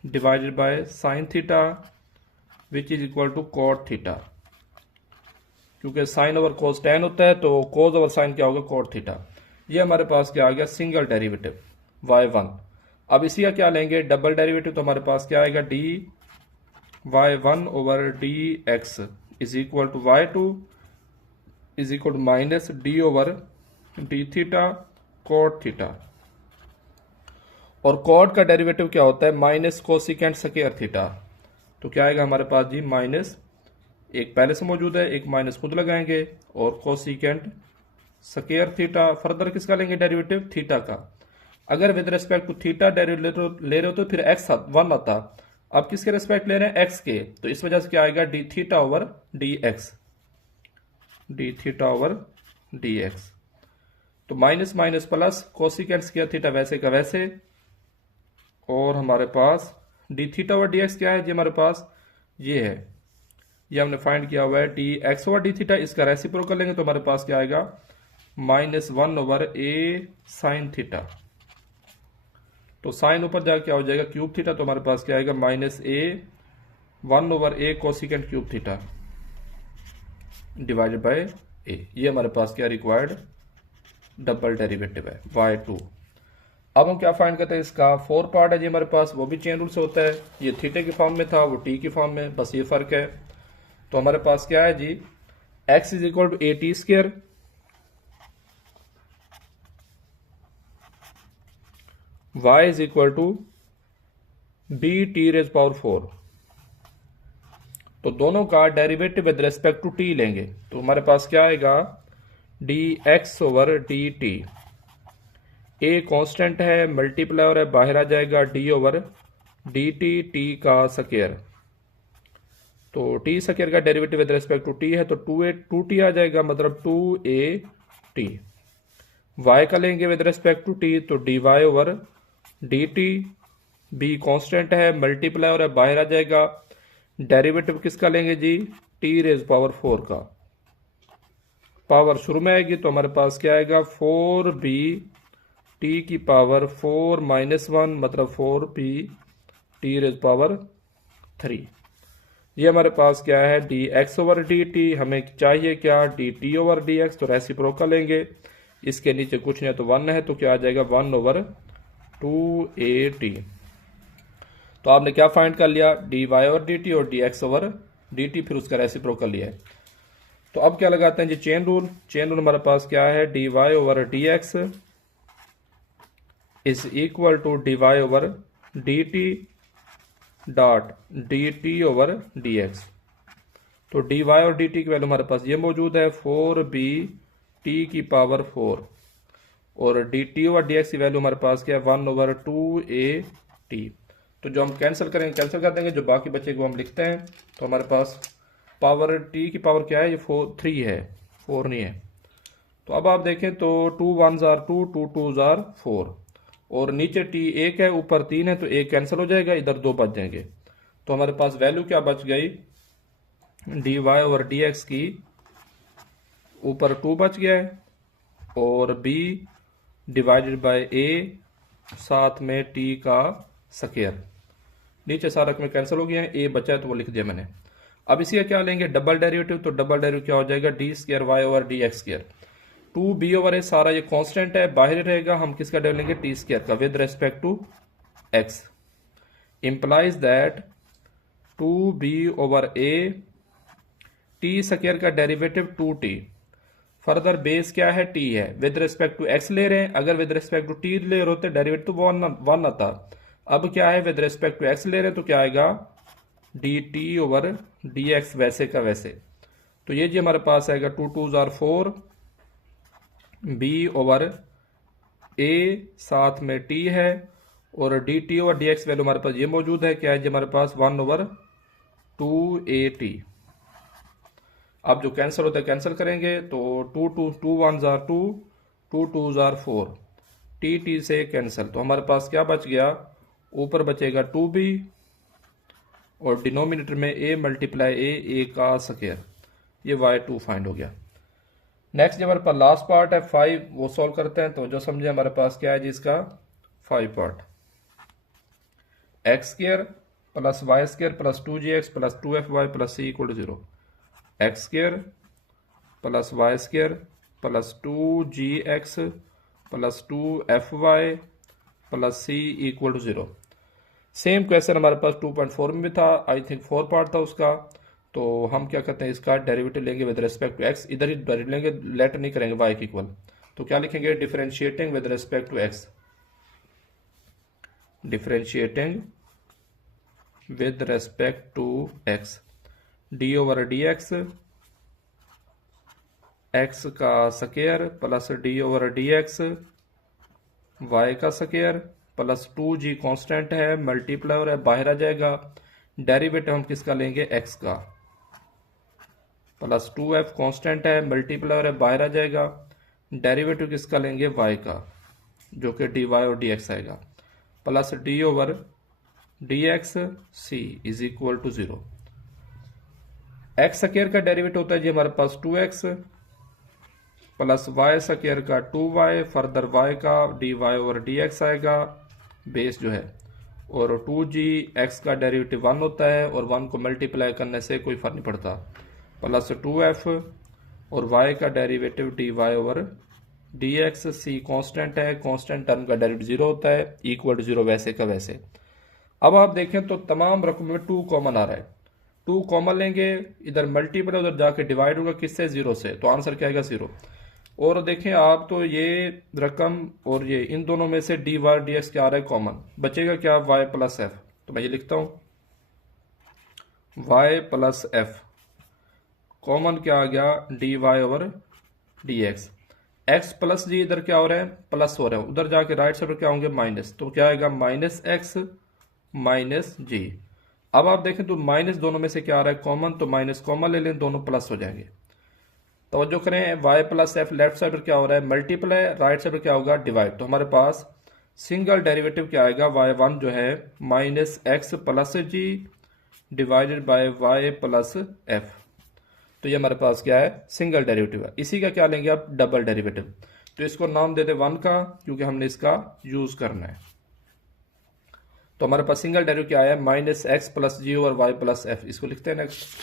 divided by sine theta which is equal to cot theta, क्योंकि साइन ओवर कोस tan होता है, तो कोस ओवर साइन क्या होगा, कॉट थीटा। ये हमारे पास क्या आ गया, सिंगल डेरिवेटिव y1। अब इसी का क्या लेंगे, डबल डेरिवेटिव, तो हमारे पास क्या आएगा, d y1 over d x is equal to y2 is equal to minus d over d theta cot theta, और कॉट का डेरिवेटिव क्या होता है, माइनस कोसिकेंट स्क्वायर थीटा। तो क्या आएगा हमारे पास जी, माइनस, एक पहले से मौजूद है, एक माइनस खुद लगाएंगे, और कोसिकेंट स्क्वायर थीटा। फर्दर किसका लेंगे डेरिवेटिव, थीटा का। अगर with respect to theta derivative ले रहे हो तो फिर एक्स 1 आता, अब किसके रिस्पेक्ट ले रहे हैं, एक्स के, तो इस वजह से क्या आएगा, d theta over d x, d theta over d x. तो minus minus plus, cosecant square theta वैसे का वैसे, और हमारे पास d theta over d x क्या है जी, हमारे पास ये है, ये हमने फाइंड किया हुआ है, D x over d theta, इसका रेसिप्रोकल लेंगे तो हमारे पास क्या आएगा, माइनस 1 ओवर ए साइन थीटा। तो साइन ऊपर जाकर क्या हो जाएगा, क्यूब थीटा, तो हमारे पास क्या आएगा, minus a 1 over a cosecant cube theta divided by a. ये हमारे पास क्या रिक्वायर्ड डबल डेरिवेटिव है y2। अब हम क्या फाइंड करते हैं, इसका 4 पार्ट है जी हमारे पास, वो भी चेन रूल से होता है। ये थीटे के फॉर्म में था, वो टी की फॉर्म में, बस ये फर्क है। तो हमारे पास क्या है जी, x is equal to a t square, y is equal to b t raise power 4। तो दोनों का derivative with respect to t लेंगे, तो हमारे पास क्या आएगा, d x over d t, a constant है, मल्टीप्लायर है, बाहर आ जाएगा d over d t, t का स्क्वायर। तो टी स्क्वायर का derivative with respect to t है, तो 2t आ जाएगा, मतलब 2at। y का लेंगे विद रेस्पेक्ट टू टी, तो dy over dt, b constant है, मल्टीप्लायर है, बाहर आ जाएगा। डेरिवेटिव किसका लेंगे जी, t रेज पावर 4 का, पावर शुरू में आएगी, तो हमारे पास क्या आएगा, 4b t की पावर 4 माइनस 1, मतलब 4b t रेज पावर 3। ये हमारे पास क्या है, D x over d T, हमें चाहिए क्या, D t over d x, तो रेसिप्रोकल लेंगे, इसके नीचे कुछ नहीं है तो 1 है, तो क्या आ जाएगा, 1 ओवर 2at। तो आपने क्या फाइंड कर लिया, d y over d t और d x over d t, फिर उसका रेसिप्रोकल लिया है। तो अब क्या लगाते हैं जी, चेन रूल। चेन रूल हमारे पास क्या है, d y over d x is equal to d y over d t dot d t over d x. तो डी वाई और डी टी की वैल्यू हमारे पास ये मौजूद है, 4b टी की पावर 4, और d t over d x की वैल्यू हमारे पास क्या है, 1 ओवर 2at। तो जो हम कैंसिल करेंगे, कैंसिल कर देंगे, जो बाकी बचे को हम लिखते हैं। तो हमारे पास पावर टी की पावर क्या है, ये 3 है, 4 नहीं है। तो अब आप देखें तो 2 1s are 2, 2 2s are 4, और नीचे टी 1 है, ऊपर 3 है, तो 1 कैंसिल हो जाएगा, इधर 2 बच जाएंगे। तो हमारे पास वैल्यू क्या बच गई, d y over d x की, ऊपर 2 बच गया है, और b डिवाइडेड बाय a, साथ में t का स्क्वायर, नीचे सारा में कैंसिल हो गया है, a बचा है तो वो लिख दिया मैंने। अब इसी का क्या लेंगे, डबल डेरिवेटिव। तो डबल डेरिवेटिव क्या हो जाएगा, d square y over d x square, 2b over a, सारा ये कांस्टेंट है, बाहर रहेगा, हम किसका डेरिवेटिव लेंगे, टी स्क्वायर का, with respect to x, implies that 2b over a, t square का डेरिवेटिव 2t, फर्दर बेस क्या है, t है, विद रेस्पेक्ट टू x ले रहे हैं, अगर विद रेस्पेक्ट टू t ले रहे होते डेरिवेटिव 1 आता। अब क्या है, विद रेस्पेक्ट टू x ले रहे हैं, तो क्या आएगा, D t over d x वैसे का वैसे। तो ये जी हमारे पास आएगा 2 2 जार 4, बी ओवर ए साथ में टी है, और d t over d x value हमारे पास ये मौजूद है, क्या है जी हमारे पास 1 ओवर 2 a t। अब जो कैंसिल होता है कैंसिल करेंगे, तो 2 2 2 1 जार 2, 2 2 जार 4, टी टी से कैंसिल, तो हमारे पास क्या बच गया, ऊपर बचेगा 2b और डिनोमिनेटर में a मल्टीप्लाई ए का स्क्वायर, ये y2 फाइंड हो गया। नेक्स्ट जो हमारे पास लास्ट पार्ट है 5, वो सॉल्व करते हैं। तो जो समझे हमारे पास क्या है जी इसका 5 part, x square plus y square plus 2gx plus 2fy plus c equal to 0, x square plus y square plus 2gx plus 2fy plus c equal to 0। Same question हमारे पास 2.4 में भी था, आई थिंक 4 पार्ट था उसका। तो हम क्या करते हैं, इसका डेरिवेटिव लेंगे विद रिस्पेक्ट टू एक्स, इधर ही डेरिवेटिव लेंगे, लेटर नहीं करेंगे y के इक्वल। तो क्या लिखेंगे, differentiating with respect to x, differentiating with respect to x, d over d x, x का square plus d over d x y का स्क्वायर प्लस 2g कांस्टेंट है, मल्टीप्लाई है, बाहर आ जाएगा। डेरिवेटिव हम किसका लेंगे, x का, प्लस 2f कांस्टेंट है, मल्टीप्लाई है, बाहर आ जाएगा। डेरिवेटिव किसका लेंगे, y का, जो कि dy और dx आएगा, plus d over dx c is equal to 0। X square का डेरिवेटिव होता है जी हमारे पास 2x प्लस वाई स्क्वायर का 2y, फर्दर y का dy ओवर dx आएगा, बेस जो है, और 2g x का डेरिवेटिव 1 होता है, और 1 को मल्टीप्लाई करने से कोई फर्क नहीं पड़ता, प्लस 2f और y का derivative dy over dx, c constant है, कांस्टेंट टर्म का डेरिवेटिव 0 होता है, इक्वल टू 0 वैसे का वैसे। अब आप देखें तो तमाम रकम में 2 कॉमन आ रहा है, 2 कॉमन लेंगे, इधर मल्टीप्लाई उधर जाके डिवाइड होगा किससे, 0 से, तो आंसर क्या आएगा 0। और देखें आप तो ये रकम और ये इन दोनों में से डी वाई डी एक्स क्या आ रहा है कॉमन, बचेगा क्या, y प्लस एफ। तो मैं ये लिखता हूं y प्लस एफ, कॉमन क्या आ गया, d y over d x, x plus g इधर क्या हो रहा है, प्लस हो रहा है, उधर जाके राइट साइड पर क्या होंगे, माइनस, तो क्या आएगा माइनस एक्स माइनस जी। अब आप देखें तो माइनस दोनों में से क्या आ रहा है कॉमन, तो माइनस कॉमन ले लें, दोनों प्लस हो जाएंगे। तो जो करें y plus F, left side पर क्या हो रहा है मल्टीप्लाई, राइट साइड पर क्या होगा डिवाइड, तो हमारे पास सिंगल डेरिवेटिव क्या आएगा, y1 जो है minus x plus g divided by y plus f. तो ये हमारे पास क्या है, सिंगल डेरिवेटिव है। इसी का क्या लेंगे आप, डबल डेरिवेटिव, तो इसको नाम दे दे 1 का, क्योंकि हमने इसका यूज करना है। तो हमारे पास सिंगल डेरिवेटिव क्या है, minus x plus g over y plus f, इसको लिखते हैं नेक्स्ट।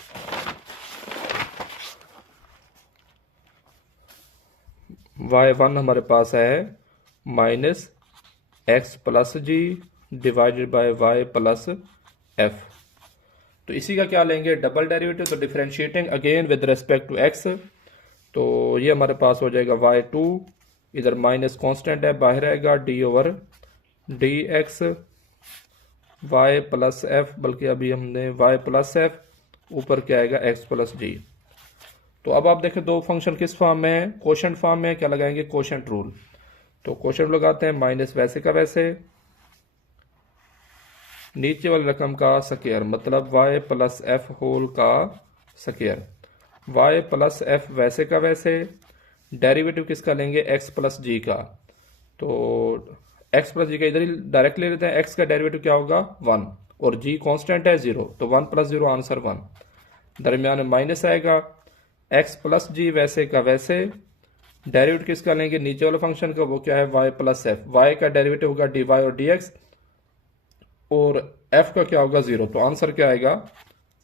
y1 हमारे पास है minus x plus g divided by y plus f. तो इसी का क्या लेंगे, डबल डेरिवेटिव, तो differentiating again with respect to x, तो ये हमारे पास हो जाएगा y2, इधर माइनस कांस्टेंट है, बाहर आएगा d over d x y plus f, बल्कि अभी हमने y प्लस एफ, ऊपर क्या आएगा x प्लस जी। तो अब आप देखें दो फंक्शन किस फॉर्म में है, कोशेंट फॉर्म में, क्या लगाएंगे कोशेंट रूल। तो कोशेंट लगाते हैं माइनस वैसे का वैसे, नीचे वाली रकम का स्क्वायर, मतलब y प्लस एफ होल का स्क्वायर, y प्लस एफ वैसे का वैसे, डेरिवेटिव किसका लेंगे x प्लस जी का, तो x प्लस जी का इधर ही डायरेक्ट ले लेते हैं, x का डेरिवेटिव क्या होगा 1, और g कांस्टेंट है 0, तो 1 प्लस 0 आंसर 1, दरमियान में माइनस आएगा, x प्लस जी वैसे का वैसे, डेरिवेटिव किसका लेंगे नीचे वाले फंक्शन का, वो क्या है y प्लस एफ, y का डेरिवेटिव होगा dy और dx, और f का क्या होगा 0, तो आंसर क्या आएगा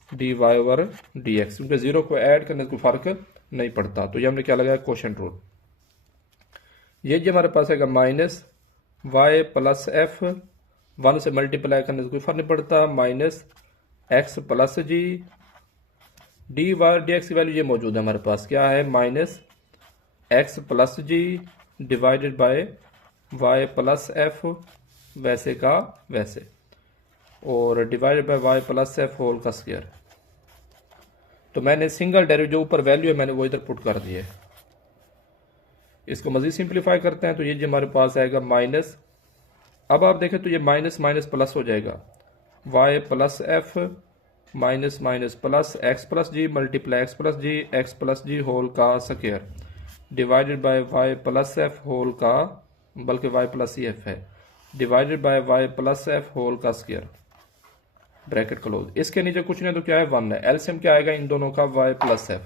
dy ओवर dx, क्योंकि 0 को ऐड करने को फर्क नहीं पड़ता। तो ये हमने क्या लगाया कोशेंट रूल। ये जो हमारे पास आएगा माइनस y प्लस एफ, 1 से मल्टीप्लाई करने से कोई फर्क नहीं पड़ता, minus x plus g d y d x की वैल्यू ये मौजूद है हमारे पास, क्या है minus x plus g divided by y plus f वैसे का वैसे, और divided by y plus f whole का स्क्वायर। तो मैंने सिंगल डेरिवेटिव जो ऊपर वैल्यू है मैंने वो इधर पुट कर दिया है। इसको मजीद सिंप्लीफाई करते हैं तो ये जो हमारे पास आएगा माइनस, अब आप देखें तो ये माइनस माइनस प्लस हो जाएगा, y plus f minus minus plus x plus g multiply x plus g whole का square divided by y plus f whole का, बल्कि वाई प्लस एफ है, divided by y plus f whole का square bracket close. इसके नीचे कुछ नहीं तो क्या है 1 है, एलसीएम क्या आएगा इन दोनों का वाई प्लस एफ,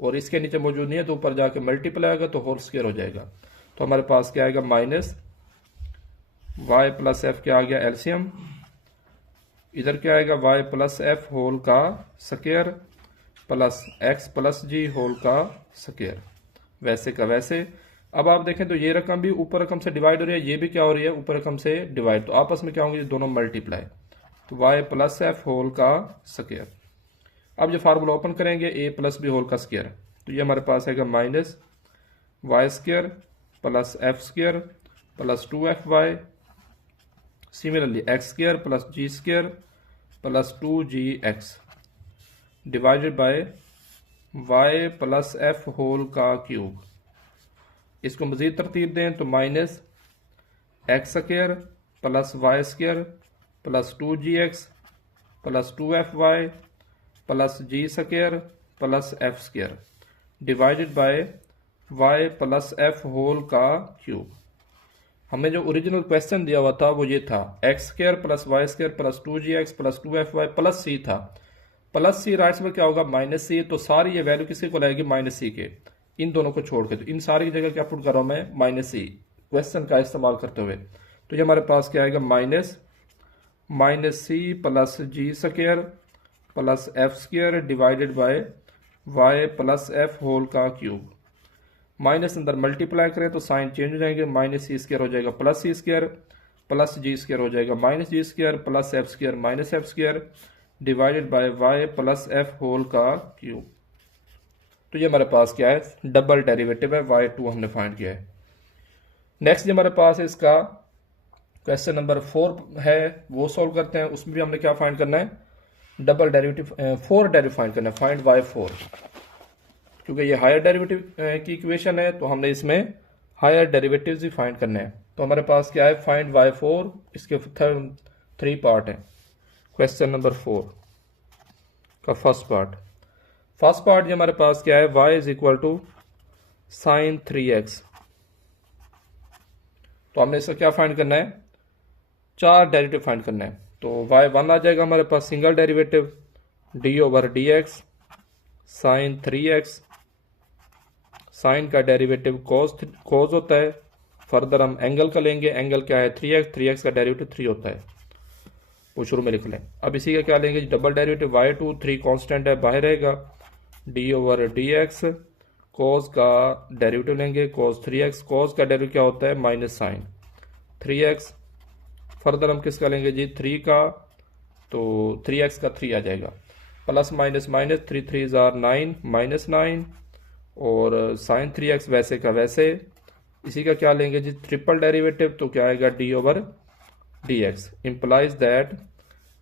और इसके नीचे मौजूद नहीं है तो ऊपर जाके मल्टीप्लाई आएगा तो होल स्क्वायर हो जाएगा। तो हमारे पास क्या आएगा माइनस वाई प्लस एफ क्या आ गया एलसीएम, इधर क्या आएगा वाई प्लस एफ होल का square plus x plus g whole का स्क्वायर, वैसे का वैसे। अब आप देखें तो ये रकम भी ऊपर रकम से डिवाइड हो रही है, ये भी क्या हो रही है ऊपर रकम से डिवाइड, तो आपस में क्या होंगे दोनों मल्टीप्लाई, तो वाई प्लस एफ होल का स्क्वायर। अब जो फार्मूला ओपन करेंगे ए प्लस बी होल का स्क्वायर, तो ये हमारे पास आएगा minus y square plus f square plus 2f y, similarly x square plus g square plus 2gx divided by y plus f whole का क्यूब। इसको मजीद तरतीब दें तो minus x square plus y square plus 2gx plus 2fy plus g square plus f square divided by y plus f whole का cube. हमें जो original question दिया हुआ था वो ये था x square plus y square plus 2gx plus 2fy plus c था, प्लस सी राइट में क्या होगा माइनस सी, तो सारी ये वैल्यू किसी को लाएगी माइनस सी के, इन दोनों को छोड़ के, तो इन सारी जगह क्या पुट कर रहा हूं मैं माइनस सी क्वेश्चन का इस्तेमाल करते हुए। तो ये हमारे पास क्या आएगा minus c plus g square plus f square divided by y plus f whole का क्यूब। माइनस अंदर मल्टीप्लाई करें तो साइन चेंज हो जाएंगे, माइनस सी स्क्वायर हो जाएगा plus c square plus g square हो जाएगा minus g square plus f square minus f square divided by y plus f whole का क्यूब। तो ये हमारे पास क्या है डबल डेरिवेटिव है, y2 हमने फाइंड किया है। नेक्स्ट हमारे पास इसका क्वेश्चन नंबर 4 है, वो सॉल्व करते हैं। उसमें भी हमने क्या फाइंड करना है डबल डेरिवेटिव 4 डेरिवेटिव फाइंड करना है, फाइंड y4, क्योंकि ये हायर डेरिवेटिव की इक्वेशन है तो हमने इसमें हायर डेरिवेटिव्स ही फाइंड करने हैं। तो हमारे पास क्या है फाइंड y4, इसके 3 पार्ट हैं। क्वेश्चन नंबर 4 का फर्स्ट पार्ट ये हमारे पास क्या है y is equal to sine 3x। तो हमने इसका क्या फाइंड करना है 4 डेरिवेटिव फाइंड करना है। तो y1 आ जाएगा हमारे पास single derivative d/dx sine 3x, sine का डेरिवेटिव कोस होता है, फर्दर हम एंगल का लेंगे, एंगल क्या है 3x का डेरिवेटिव 3 होता है, वो शुरू में लिख लें। अब इसी का क्या लेंगे डबल डेरिवेटिव y2, 3 कांस्टेंट है बाहर रहेगा, d/dx कोस का डेरिवेटिव लेंगे कोस 3x, कोस का डेरिवेटिव क्या होता है माइनस साइन 3x, फर्दर हम किसका लेंगे जी 3 का, तो 3x का 3 आ जाएगा, प्लस माइनस माइनस 3 3 9 माइनस 9, और साइन 3x वैसे का वैसे। इसी का क्या लेंगे जी ट्रिपल डेरिवेटिव, तो क्या आएगा d/dx इंप्लाइज दैट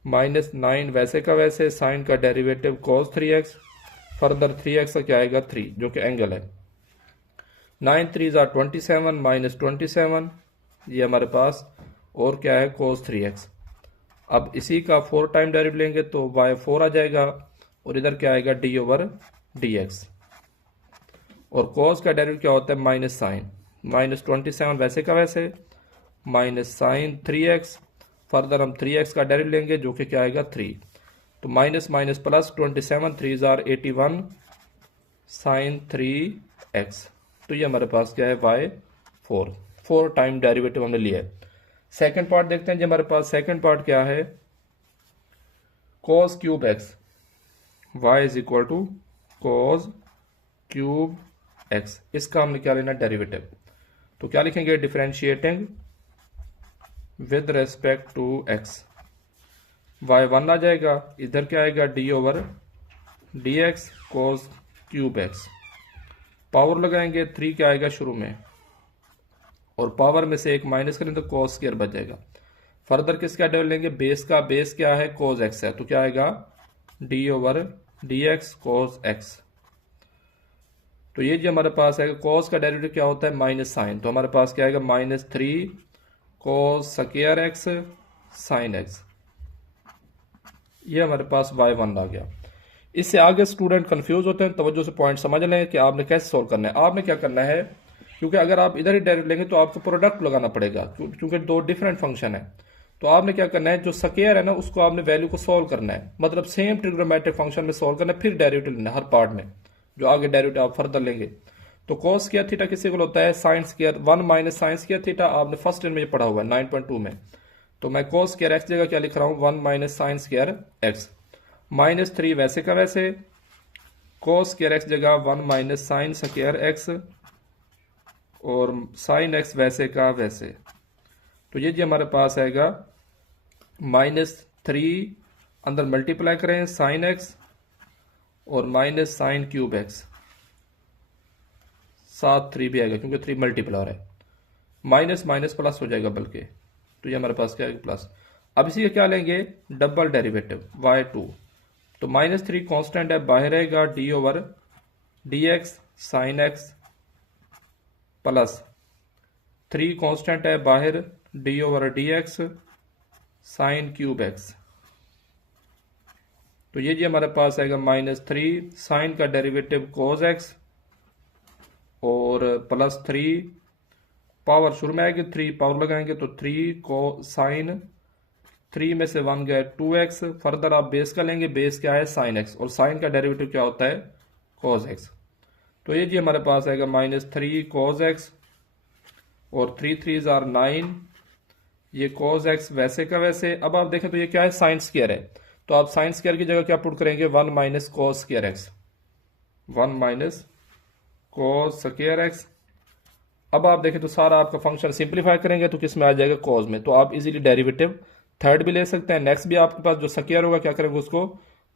माइनस 9 वैसे का वैसे साइन का derivative cos 3x, further 3x का क्या आएगा 3 जो कि एंगल है, 9 3 27 माइनस 27, ये हमारे पास, और क्या है cos 3x। अब इसी का 4 टाइम डेरिवेटिव लेंगे तो y4 आ जाएगा, और इधर क्या आएगा d/dx, और cos का डेरिवेटिव क्या होता है माइनस साइन, माइनस 27 वैसे का वैसे माइनस साइन 3x, फर्दर हम 3x का डेरिवेटिव लेंगे जो कि क्या आएगा 3, तो minus minus plus 27 3 81 sign 3x। तो ये हमारे पास क्या है y4, 4 टाइम डेरिवेटिव हमने लिया है। सेकंड पार्ट देखते हैं जी, हमारे पास सेकंड पार्ट क्या है cos cube x, y is equal to cos cube x, इसका हमने क्या लेना डेरिवेटिव, तो क्या लिखेंगे differentiating with respect to x, y1 आ जाएगा, इधर क्या आएगा d/dx cos cube x, power लगाएंगे 3 क्या आएगा शुरू में, और पावर में से एक माइनस करें तो cos स्क्वायर बच जाएगा, फर्दर किसका डेरिवेटिव लेंगे, बेस का। बेस क्या है, कोस एक्स है, तो क्या आएगा d over d x cos x. तो ये जो हमारे पास है कोस का डेरिवेटिव क्या होता है, माइनस साइन, तो हमारे पास क्या आएगा -3 cos square x sine x. ये हमारे पास y1 आ गया। इससे आगे स्टूडेंट कंफ्यूज होते हैं, तवज्जो से पॉइंट समझ लें कि आपने कैसे सोल्व करना है। आपने क्या करना है, क्योंकि अगर आप इधर ही डेरिवेटिव लेंगे तो आपको प्रोडक्ट लगाना पड़ेगा, क्योंकि दो डिफरेंट फंक्शन है। तो आपने क्या करना है, जो स्क्वायर है ना उसको आपने वैल्यू को सोल्व करना है, मतलब सेम ट्रिग्नोमेट्रिक फंक्शन में सोल्व करना है, फिर डेरिवेटिव लेना है हर पार्ट में, जो आगे डेरिवेटिव आप फर्दर लेंगे। तो cos स्क्वायर थीटा किसी को होता है sine square 1 minus sine square theta, आपने फर्स्ट ईयर में ये पढ़ा हुआ है 9.2 में। तो मैं cos स्क्वायर एक्स जगह क्या लिख रहा हूँ 1 माइनस साइन स्क्वायर एक्स, -3 वैसे का वैसे, cos स्क्वायर एक्स जगह 1 माइनस साइन स्क्वायर एक्स और साइन एक्स वैसे का वैसे। तो ये जी हमारे पास आएगा -3 अंदर मल्टीप्लाई करें साइन एक्स और माइनस साइन क्यूब एक्स, साथ 3 भी आएगा क्योंकि 3 मल्टीप्लाई है, माइनस माइनस प्लस हो जाएगा बल्कि। तो ये हमारे पास क्या आएगा प्लस। अब इसी का क्या लेंगे, डबल डेरिवेटिव y2। तो -3 कांस्टेंट है, बाहर रहेगा D over d x sine x, plus 3 constant है बाहर d over d x sine cube x. तो ये जी हमारे पास आएगा -3 साइन का डेरिवेटिव कोस एक्स और +3 पावर शुरू में आएगी, 3 पावर लगाएंगे तो 3 को साइन 3 में से 1 गया 2x। फर्दर आप बेस का लेंगे, बेस क्या है साइन x, और साइन का डेरिवेटिव क्या होता है cos x। तो ये जी हमारे पास आएगा -3 cos x और 3 3s are 9, ये cos x वैसे का वैसे। अब आप देखें तो ये क्या है साइन स्क्वायर है, तो आप साइन स्क्वायर की जगह क्या पुट करेंगे 1 minus cos square x, 1 minus cos square x। अब आप देखें तो सारा आपका फंक्शन सिंप्लीफाई करेंगे तो किस में आ जाएगा cos में, तो आप इजीली डेरिवेटिव थर्ड भी ले सकते हैं। नेक्स्ट भी आपके पास जो स्क्वायर होगा क्या करेंगे उसको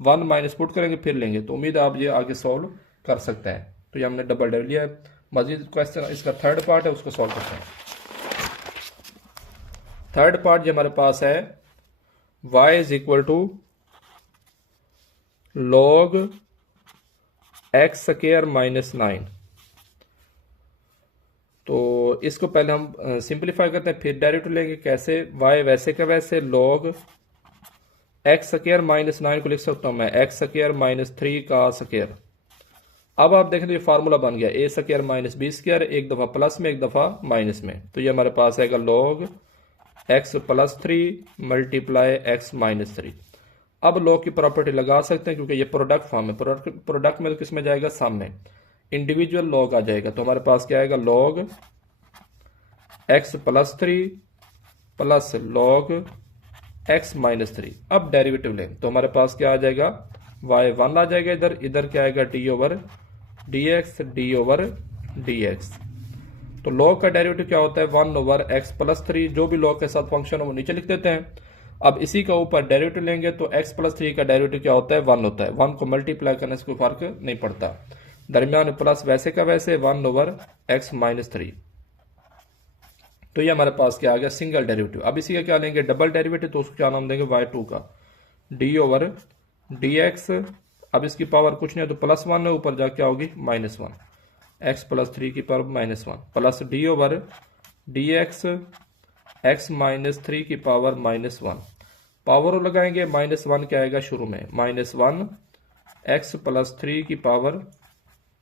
1 माइनस पुट करेंगे फिर लेंगे, तो उम्मीद है आप ये आगे सॉल्व कर सकते हैं। तो ये हमने डबल डेरिवेटिव लिया है। मजीद क्वेश्चन इसका थर्ड पार्ट है, उसको सॉल्व करते हैं। थर्ड पार्ट जो हमारे पास है y is equal to log x square -9। तो इसको पहले हम सिंप्लीफाई करते हैं फिर डेरिवेटिव लेंगे। कैसे, y वैसे का वैसे log x स्क्वायर -9 को लिख सकता हूं मैं x स्क्वायर -3 का स्क्वायर। अब आप देखें तो ये फार्मूला बन गया a स्क्वायर -b स्क्वायर, एक दफा प्लस में एक दफा माइनस में। तो ये हमारे पास आएगा log x +3 मल्टीप्लाई x -3। अब log की प्रॉपर्टी लगा सकते हैं क्योंकि ये प्रोडक्ट फॉर्म है, प्रोडक्ट में किस में जाएगा सामने, इंडिविजुअल log आ जाएगा। तो हमारे पास क्या आएगा log x +3 plus log x -3। अब डेरिवेटिव लें तो हमारे पास क्या आ जाएगा y1 आ जाएगा, इधर इधर क्या आएगा d over D over dx। तो log का डेरिवेटिव क्या होता है 1 ओवर x +3, जो भी log के साथ फंक्शन है वो नीचे लिख देते हैं। अब इसी का ऊपर डेरिवेटिव लेंगे तो x +3 का डेरिवेटिव क्या होता है 1 होता है, 1 को मल्टीप्लाई करने से कोई फर्क नहीं पड़ता, दरमियान में प्लस वैसे का वैसे 1 ओवर x -3। तो ये हमारे पास क्या आ गया सिंगल डेरिवेटिव। अब इसी का क्या लेंगे डबल डेरिवेटिव, तो उसको क्या नाम देंगे y2 का डी ओवर dx। अब इसकी पावर कुछ नहीं है तो +1 है, ऊपर जाके क्या होगी -1, x +3 की power -1 plus d over dx x -3 की पावर -1। पावर लगाएंगे -1 क्या आएगा शुरू में -1 x +3 की पावर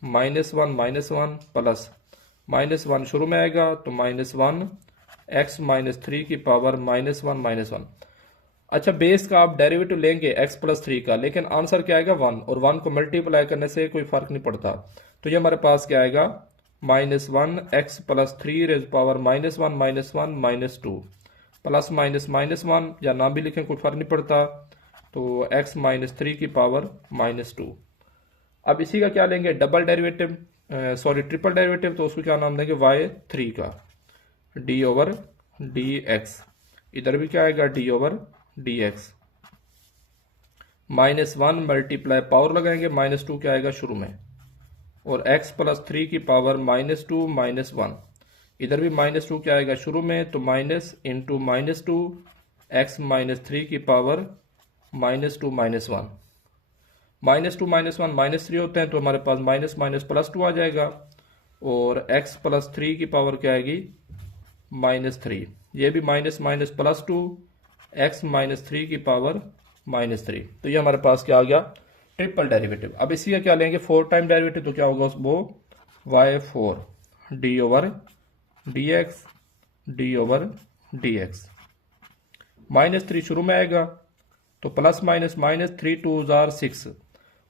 -1 प्लस -1 शुरू में आएगा तो -1 x -3 की पावर -1। अच्छा, बेस का आप डेरिवेटिव लेंगे x +3 का, लेकिन आंसर क्या आएगा 1, और 1 को मल्टीप्लाई करने से कोई फर्क नहीं पड़ता। तो ये हमारे पास क्या आएगा -1 x +3 रेज पावर -1 -2 प्लस -1 या ना भी लिखें कोई फर्क नहीं पड़ता, तो x -3 की पावर -2। अब इसी का क्या लेंगे double derivative, sorry triple derivative, तो उसको क्या नाम देंगे y3 का डी ओवर dx। इधर भी क्या आएगा d over dx। -1 multiply power लगाएंगे -2 क्या आएगा शुरू में, और x +3 की पावर -2 -1। इधर भी -2 क्या आएगा शुरू में, तो minus into -2 x minus three की power minus two minus one. Minus two minus one minus three होते हैं तो हमारे पास माइनस माइनस प्लस टू आ जाएगा, और एक्स प्लस थ्री की पावर क्या आएगी माइनस थ्री। ये भी minus minus plus two, x minus three की पावर माइनस थ्री। तो ये हमारे पास क्या आ गया ट्रिपल डेरिवेटिव। अब इसी का क्या लेंगे 4 टाइम डेरिवेटिव, तो क्या होगा वो y four d over d x d over d x. Minus three शुरू में आएगा तो plus minus minus, three two जार six,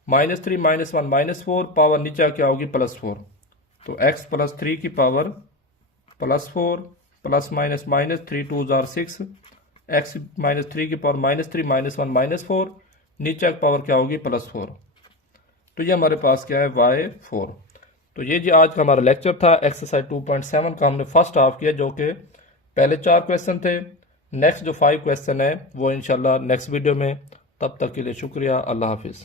minus three minus one minus four, power नीचे क्या होगी प्लस फोर। तो एक्स प्लस थ्री की power plus four, plus minus minus, three two जार सिक्स, एक्स माइनस थ्री की power minus three minus one minus four, नीचे की power क्या होगी प्लस फोर। तो ये हमारे पास क्या है वाई फोर। तो ये जी आज का हमारा लेक्चर था एक्सरसाइज 2.7 का। हमने फर्स्ट हाफ किया जो कि पहले 4 क्वेश्चन थे। नेक्स्ट जो 5 क्वेश्चन है वो इंशाल्लाह नेक्स्ट वीडियो में। तब तक के लिए शुक्रिया, अल्लाह हाफिज़।